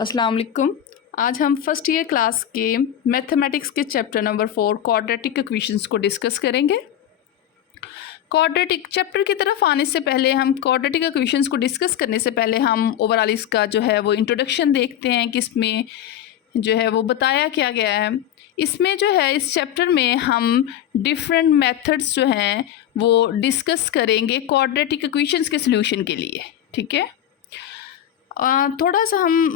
अस्सलाम वालेकुम। आज हम फर्स्ट ईयर क्लास के मैथमेटिक्स के चैप्टर नंबर 4 क्वाड्रेटिक इक्वेशंस को डिस्कस करेंगे। क्वाड्रेटिक चैप्टर की तरफ आने से पहले हम क्वाड्रेटिक इक्वेशंस को डिस्कस करने से पहले हम ओवरऑल इसका जो है वो इंट्रोडक्शन देखते हैं कि इसमें जो है वो बताया क्या गया है। इसमें जो है इस चैप्टर में हम डिफरेंट मेथड्स जो हैं वो डिस्कस करेंगे क्वाड्रेटिक इक्वेशंस के सॉल्यूशन के लिए। ठीक है, थोड़ा सा हम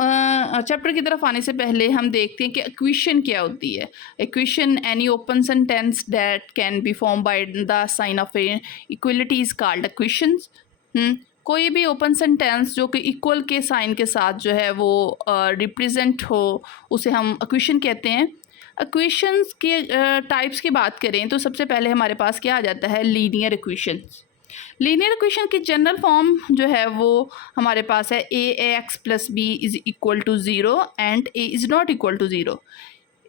चैप्टर की तरफ आने से पहले हम देखते हैं कि इक्वेशन क्या होती है। Equation any open sentence that can be form by the sign of a equality is called equations. कोई भी ओपन सेंटेंस जो कि इक्वल के साइन के साथ जो है वो रिप्रेजेंट हो उसे हम इक्वेशन कहते हैं। इक्वेशंस के टाइप्स की बात करें तो सबसे पहले हमारे पास क्या आ जाता है, लीनियर इक्वेशंस। लीनियर इक्वेशन की जनरल फॉर्म जो है वो हमारे पास है A X plus B is equal to zero and A is not equal to zero.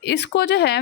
इसको जो है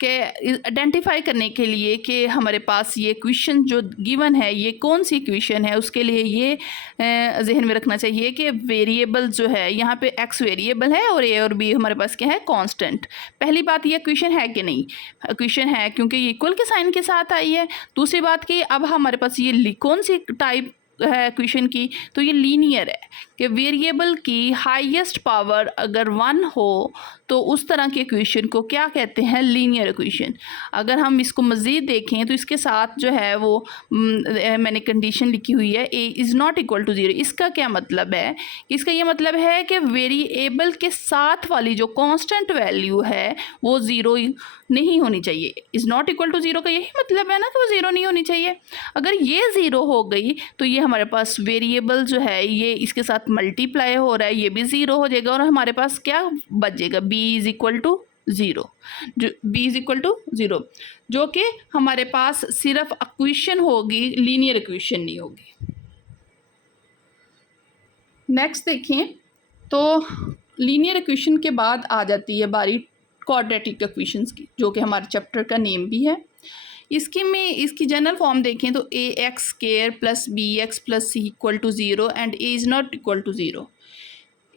कि आइडेंटिफाई करने के लिए कि हमारे पास ये इक्वेशन जो गिवन है ये कौन सी इक्वेशन है, उसके लिए ये जहन में रखना चाहिए कि वेरिएबल जो है यहाँ पे एक्स वेरिएबल है और ए और बी हमारे पास क्या है, कांस्टेंट। पहली बात ये इक्वेशन है कि नहीं, इक्वेशन है क्योंकि ये इक्वल के साइन के साथ आई है। दूसरी बात कि अब हमारे पास ये कौन सी टाइप है इक्वेशन की, तो ये लीनियर है कि वेरिएबल की हाईएस्ट पावर अगर 1 हो तो उस तरह की इक्वेशन को क्या कहते हैं, लीनियर इक्वेशन। अगर हम इसको मज़ीद देखें तो इसके साथ जो है वो मैंने कंडीशन लिखी हुई है A is not equal to zero. इसका क्या मतलब है, इसका ये मतलब है कि वेरिएबल के साथ वाली जो कांस्टेंट वैल्यू है वो ज़ीरो नहीं होनी चाहिए। Is not equal to zero का यही मतलब है ना कि वो ज़ीरो नहीं होनी चाहिए। अगर ये ज़ीरो हो गई तो ये हमारे पास वेरिएबल जो है ये इसके साथ मल्टीप्लाई हो रहा है, ये भी ज़ीरो हो जाएगा और हमारे पास क्या बचेगा, B is equal to zero. जो B is equal to zero जो कि हमारे पास सिर्फ इक्वेशन होगी, लीनियर इक्वेशन नहीं होगी। नेक्स्ट देखें तो लीनियर इक्वेशन के बाद आ जाती है बारी क्वाड्रेटिक इक्वेशंस की, जो कि हमारे चैप्टर का नेम भी है। इसकी जनरल फॉर्म देखें तो A X square plus B X plus C equal to zero and A is not equal to zero.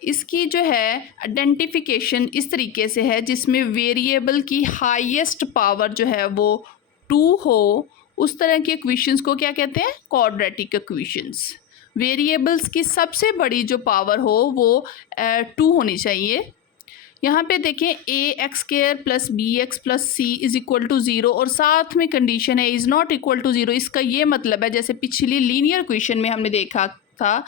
इसकी जो है आइडेंटिफिकेशन इस तरीके से है जिसमें वेरिएबल की हाईएस्ट पावर जो है वो 2 हो, उस तरह के इक्वेशंस को क्या कहते हैं, क्वाड्रेटिक इक्वेशंस। वेरिएबल्स की सबसे बड़ी जो पावर हो वो 2 होनी चाहिए। यहाँ पे देखें A X square plus B X plus C is equal to zero और साथ में कंडीशन है is not equal to zero. इसका ये मतलब है जैसे पिछली लीनियर इक्वेशन में हमने देखा था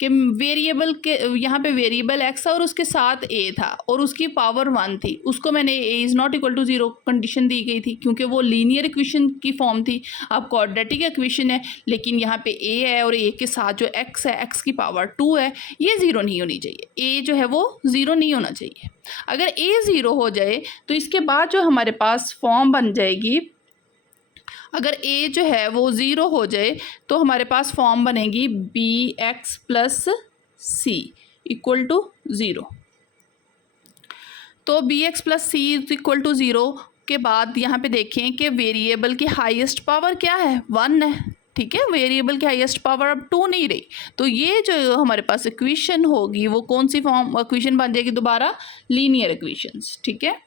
कि वेरिएबल के यहाँ पे वेरिएबल एक्स और उसके साथ ए था और उसकी पावर 1 थी, उसको मैंने A is not equal to zero condition दी गई थी क्योंकि वो लीनियर इक्वेशन की फॉर्म थी। अब क्वाड्रेटिक इक्वेशन है लेकिन यहाँ पे ए है और ए के साथ जो एक्स है, एक्स की पावर 2 है, ये ज़ीरो नहीं होनी चाहिए। ए जो है वो ज़ीरो नहीं होना चाहिए। अगर ए ज़ीरो हो जाए तो इसके बाद जो हमारे पास फॉर्म बन जाएगी, अगर ए जो है वो ज़ीरो हो जाए तो हमारे पास फॉर्म बनेगी B X plus C equal to zero. तो B X plus C equal to zero के बाद यहाँ पे देखें कि वेरिएबल की हाईएस्ट पावर क्या है, 1 है। ठीक है, वेरिएबल की हाईएस्ट पावर अब 2 नहीं रही, तो ये जो हमारे पास इक्वेशन होगी वो कौन सी फॉर्म इक्वेशन बन जाएगी, दोबारा लीनियर इक्वेशंस। ठीक है,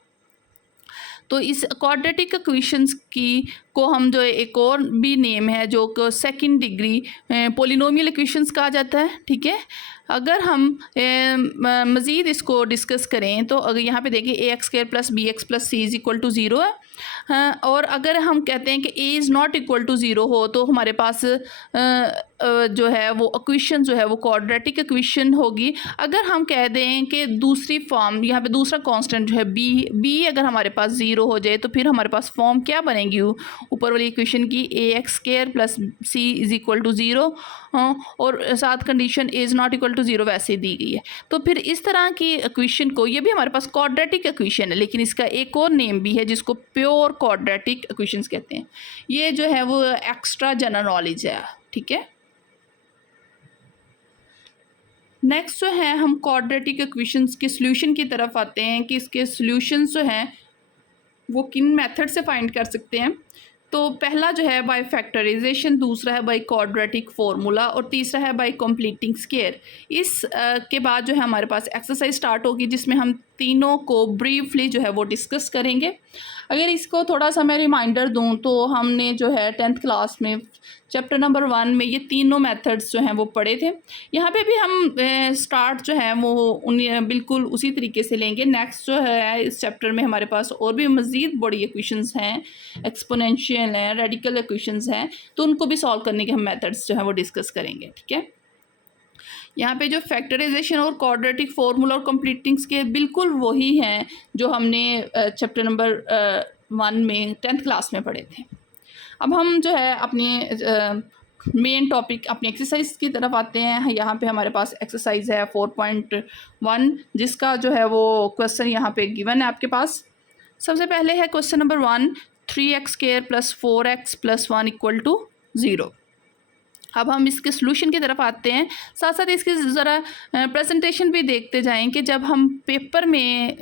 तो इस क्वाड्रेटिक इक्वेशंस की को हम जो एक और भी नेम है जो कि सेकंड डिग्री पोलिनोमियल इक्वेशंस कहा जाता है। ठीक है, अगर हम मज़ीद इसको डिस्कस करें तो अगर यहाँ पे देखिए A X square plus B X plus C is equal to zero है। हाँ, और अगर हम कहते हैं कि A is not equal to zero हो तो हमारे पास जो है वो इक्वेशन जो है वो क्वाड्रेटिक इक्वेशन होगी। अगर हम कह दें कि दूसरी फॉर्म यहाँ पे दूसरा कांस्टेंट जो है बी अगर हमारे पास ज़ीरो हो जाए तो फिर हमारे पास फॉर्म क्या बनेगी ऊपर वाली इक्वेशन की, A X square plus C is equal to zero और साथ condition A is not equal to zero वैसे दी गई है। तो फिर इस तरह की इक्वेशन को, ये भी हमारे पास क्वाड्रेटिक इक्वेशन है लेकिन इसका एक और नेम भी है जिसको प्योर क्वाड्रेटिक इक्वेशंस कहते हैं। ये जो है वो एक्स्ट्रा जनरल नॉलेज है। ठीक है, नेक्स्ट जो है हम क्वाड्रेटिक इक्वेशंस के सॉल्यूशन की तरफ आते हैं कि इसके सॉल्यूशंस जो हैं वो किन मेथड से फाइंड कर सकते हैं। तो पहला जो है बाय फैक्टराइजेशन, दूसरा है बाय क्वाड्रेटिक फार्मूला और तीसरा है बाय कंप्लीटिंग स्क्वायर। इस के बाद जो है हमारे पास एक्सरसाइज स्टार्ट होगी जिसमें हम तीनों को ब्रीफली जो है वो डिस्कस करेंगे। अगर इसको थोड़ा सा मैं रिमाइंडर दूं तो हमने जो है 10th क्लास में चैप्टर नंबर 1 में ये तीनों मेथड्स जो हैं वो पढ़े थे। यहाँ पे भी हम स्टार्ट जो है वो बिल्कुल उसी तरीके से लेंगे। नेक्स्ट जो है इस चैप्टर में हमारे पास और भी मज़ीद बड़ी इक्वेशंस हैं, एक्सपोनेंशियल हैं, रेडिकल इक्वेशंस हैं, तो उनको भी सॉल्व करने के हम मेथड्स जो है वो डिस्कस करेंगे। ठीक है, यहाँ पे जो फैक्टराइजेशन और क्वाड्रेटिक फार्मूला और कंप्लीटिंग के बिल्कुल वही हैं जो हमने चैप्टर नंबर 1 में 10th क्लास में पढ़े थे। अब हम जो है अपने मेन टॉपिक अपनी एक्सरसाइज की तरफ आते हैं। यहाँ पे हमारे पास एक्सरसाइज है 4.1 जिसका जो है वो क्वेश्चन यहाँ पे गिवन है आपके पास। सबसे पहले है क्वेश्चन नंबर 1, 3x² + 4x + 1 = 0। अब हम इसके सोल्यूशन की तरफ आते हैं, साथ साथ इसकी ज़रा प्रेजेंटेशन भी देखते जाएं कि जब हम पेपर में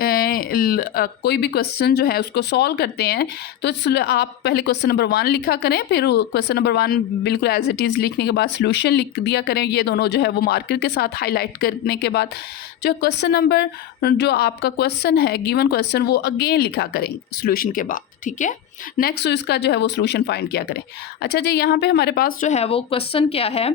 कोई भी क्वेश्चन जो है उसको सॉल्व करते हैं तो आप पहले क्वेश्चन नंबर 1 लिखा करें, फिर क्वेश्चन नंबर 1 बिल्कुल एज इट इज़ लिखने के बाद सोल्यूशन लिख दिया करें। ये दोनों जो है वो मार्कर के साथ हाईलाइट करने के बाद जो क्वेश्चन नंबर जो आपका क्वेश्चन है गिवन क्वेश्चन वो अगेन लिखा करें सोल्यूशन के बाद। ठीक है, नेक्स्ट तो इसका जो है वो सोल्यूशन फाइंड किया करें। अच्छा जी, यहाँ पे हमारे पास जो है वो क्वेश्चन क्या है,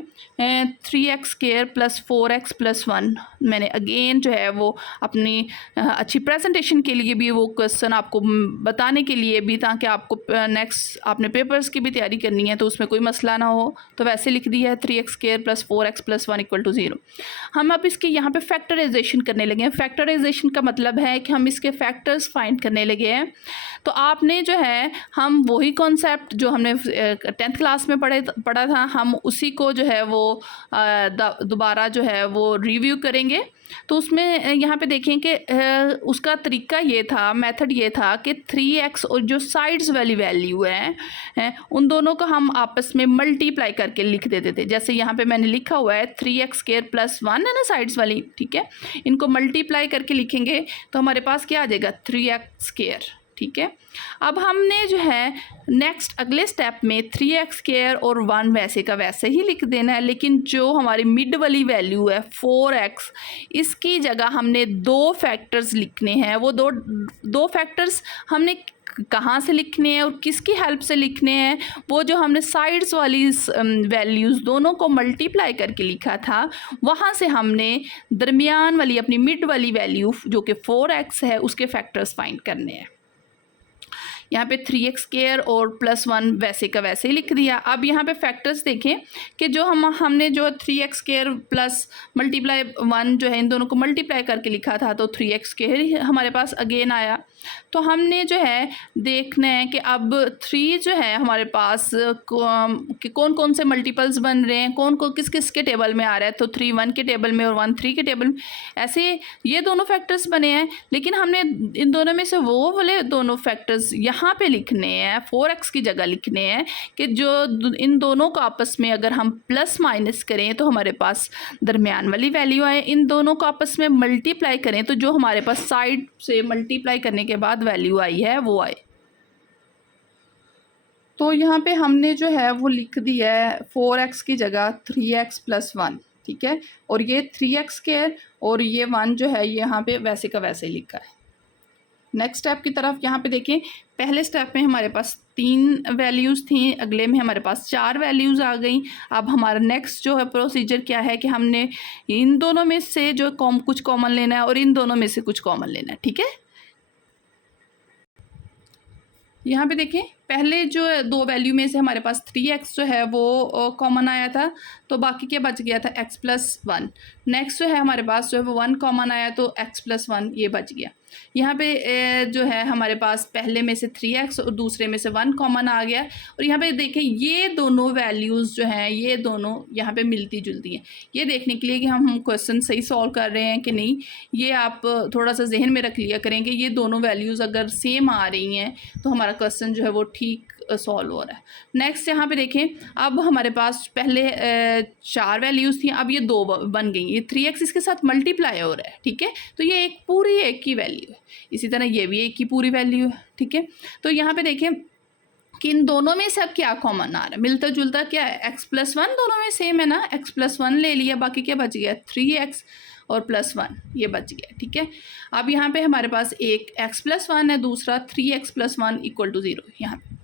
3x² + 4x + 1। मैंने अगेन जो है वो अपनी अच्छी प्रेजेंटेशन के लिए भी वो क्वेश्चन आपको बताने के लिए भी, ताकि आपको नेक्स्ट आपने पेपर्स की भी तैयारी करनी है तो उसमें कोई मसला ना हो, तो वैसे लिख दिया है 3x² + 4x + 1 = 0। हम अब इसके यहाँ पे फैक्टराइजेशन करने लगे हैं। फैक्टराइजेशन का मतलब है कि हम इसके फैक्टर्स फाइंड करने लगे हैं। तो आपने जो है हम वही कॉन्सेप्ट जो हमने 10th क्लास में पढ़ा था, हम उसी को जो है वो दोबारा जो है वो रिव्यू करेंगे। तो उसमें यहाँ पे देखें कि उसका तरीका ये था, मेथड ये था कि 3x और जो साइड्स वाली वैल्यू है उन दोनों को हम आपस में मल्टीप्लाई करके लिख देते थे। जैसे यहाँ पे मैंने लिखा हुआ है 3x² + 1 है ना, साइड्स वाली, ठीक है, इनको मल्टीप्लाई करके लिखेंगे तो हमारे पास क्या आ जाएगा 3x²। ठीक है, अब हमने जो है नेक्स्ट अगले स्टेप में 3x² और 1 वैसे का वैसे ही लिख देना है, लेकिन जो हमारी मिड वाली वैल्यू है 4x, इसकी जगह हमने 2 फैक्टर्स लिखने हैं। वो दो फैक्टर्स हमने कहाँ से लिखने हैं और किसकी हेल्प से लिखने हैं, वो जो हमने साइड्स वाली वैल्यूज़ दोनों को मल्टीप्लाई करके लिखा था, वहाँ से हमने दरमियान वाली अपनी मिड वाली वैल्यू जो कि 4x है उसके फैक्टर्स फाइंड करने हैं। यहाँ पे 3x² और +1 वैसे का वैसे ही लिख दिया। अब यहाँ पे फैक्टर्स देखें कि जो हमने जो 3x² प्लस मल्टीप्लाई 1 जो है इन दोनों को मल्टीप्लाई करके लिखा था, तो 3x² हमारे पास अगेन आया। तो हमने जो है देखना है कि अब 3 जो है हमारे पास कि कौन कौन से मल्टीपल्स बन रहे हैं, कौन कौन किस किस के टेबल में आ रहा है। तो 3 1 के टेबल में और 1 3 के टेबल में, ऐसे ये दोनों फैक्टर्स बने हैं। लेकिन हमने इन दोनों में से वो वाले दोनों फैक्टर्स यहाँ पे लिखने हैं, 4x की जगह लिखने हैं कि जो इन दोनों को आपस में अगर हम प्लस माइनस करें तो हमारे पास दरमियान वाली वैल्यू आए। इन दोनों को आपस में मल्टीप्लाई करें तो जो हमारे पास साइड से मल्टीप्लाई करने के बाद वैल्यू आई है वो आए। तो यहाँ पे हमने जो है वो लिख दिया है 4x की जगह 3x + 1, ठीक है, और ये 3x² और ये 1 जो है यहाँ पे वैसे का वैसे ही लिखा है। नेक्स्ट स्टेप की तरफ यहाँ पे देखें, पहले स्टेप में हमारे पास 3 वैल्यूज़ थी, अगले में हमारे पास 4 वैल्यूज़ आ गई। अब हमारा नेक्स्ट जो है प्रोसीजर क्या है कि हमने इन दोनों में से जो कुछ कॉमन लेना है और इन दोनों में से कुछ कॉमन लेना है। ठीक है, यहाँ पे देखें पहले जो 2 वैल्यू में से हमारे पास 3x जो है वो कॉमन आया था, तो बाकी क्या बच गया था x + 1। नेक्स्ट जो है हमारे पास जो है वो 1 कॉमन आया तो x + 1 ये बच गया। यहाँ पे जो है हमारे पास पहले में से 3x और दूसरे में से 1 कॉमन आ गया। और यहाँ पे देखें ये दोनों वैल्यूज़ जो हैं ये दोनों यहाँ पे मिलती जुलती हैं। ये देखने के लिए कि हम क्वेश्चन सही सॉल्व कर रहे हैं कि नहीं, ये आप थोड़ा सा जहन में रख लिया करेंगे। ये दोनों वैल्यूज़ अगर सेम आ रही हैं तो हमारा क्वेश्चन जो है वो ठीक सॉल्व हो रहा है। नेक्स्ट यहाँ पे देखें, अब हमारे पास पहले 4 वैल्यूज़ थी, अब ये 2 बन गई। ये 3x इसके साथ मल्टीप्लाई हो रहा है, ठीक है, तो ये एक पूरी एक की वैल्यू है। इसी तरह ये भी एक की पूरी वैल्यू है, ठीक है। तो यहाँ पे देखें कि इन दोनों में से अब क्या कॉमन आ रहा है, मिलता जुलता क्या है, x+1 दोनों में सेम है ना, x+1 ले लिया, बाकी क्या बच गया 3x और +1 ये बच गया, ठीक है। अब यहाँ पे हमारे पास एक x+1 है, दूसरा 3x+1 = 0 यहाँ पे।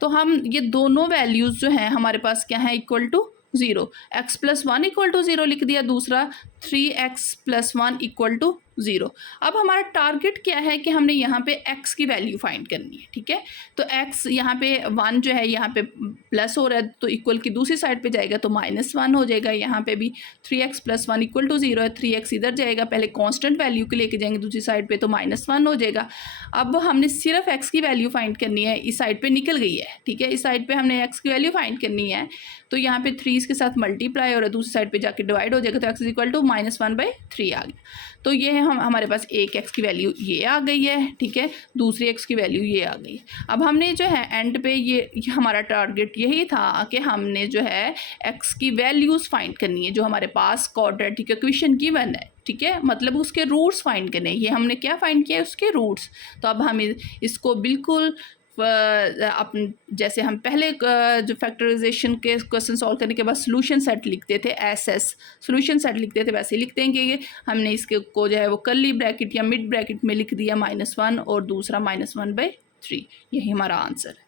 तो हम ये दोनों वैल्यूज़ जो हैं हमारे पास क्या है, इक्वल टू 0, x+1 = 0 लिख दिया, दूसरा 3x+1 = 0। अब हमारा टारगेट क्या है कि हमने यहाँ पे x की वैल्यू फाइंड करनी है, ठीक है। तो x यहाँ पे 1 जो है यहाँ पे प्लस हो रहा है तो इक्वल की दूसरी साइड पे जाएगा तो -1 हो जाएगा। यहाँ पे भी 3x+1 = 0 है, 3x इधर जाएगा, पहले कांस्टेंट वैल्यू के लेके जाएंगे दूसरी साइड पे तो -1 हो जाएगा। अब हमने सिर्फ x की वैल्यू फाइंड करनी है, इस साइड पे निकल गई है, ठीक है, इस साइड पे हमने x की वैल्यू फाइंड करनी है। तो यहाँ पे 3 इसके साथ मल्टीप्लाई और दूसरी साइड पे जाके डिवाइड हो जाएगा तो x = -1/3 आ गया। तो ये है हमारे पास एक x की वैल्यू ये आ गई है, ठीक है, दूसरी x की वैल्यू ये आ गई। अब हमने जो है एंड पे ये हमारा टारगेट यही था कि हमने जो है x की वैल्यूज़ फाइंड करनी है जो हमारे पास क्वाड्रेटिक इक्वेशन गिवन है, ठीक है, मतलब उसके रूट्स फाइंड करने हैं। ये हमने क्या फाइंड किया है, उसके रूट्स। तो अब हम इसको बिल्कुल अपन जैसे हम पहले जो फैक्टराइजेशन के क्वेश्चन सॉल्व करने के बाद सोल्यूशन सेट लिखते थे, SS सोल्यूशन सेट लिखते थे, वैसे लिख देंगे। हमने इसके को जो है वो कर्ली ब्रैकेट या मिड ब्रैकेट में लिख दिया -1 और दूसरा -1/3, यही हमारा आंसर है।